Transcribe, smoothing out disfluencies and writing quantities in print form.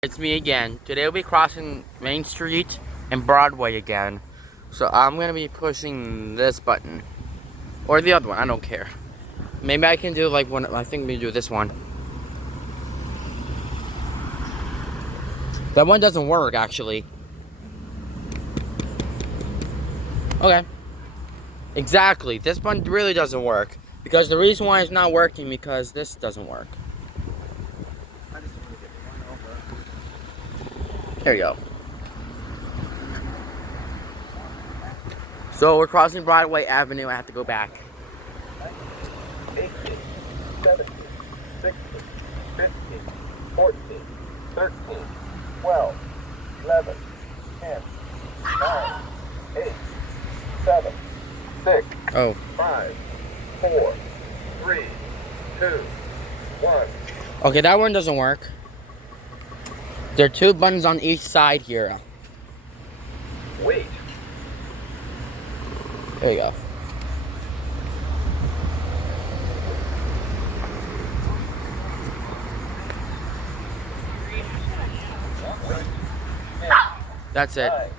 It's me again. Today we'll be crossing Main Street and Broadway again. So I'm going to be pushing this button. Or the other one, I don't care. Maybe I can do like one, I think we do this one. That one doesn't work actually. Okay. Exactly, this one really doesn't work. Because the reason why it's not working because this doesn't work. There you go. So we're crossing Broadway Avenue. I have to go back. 18, 17, 16, 15, 14, 13, 12, 11, 10, 9, 8, 7, 6, Oh. 5, 4, 3, 2, 1. Okay, that one doesn't work. There are two buttons on each side here. Wait. There you go. That's it. 9,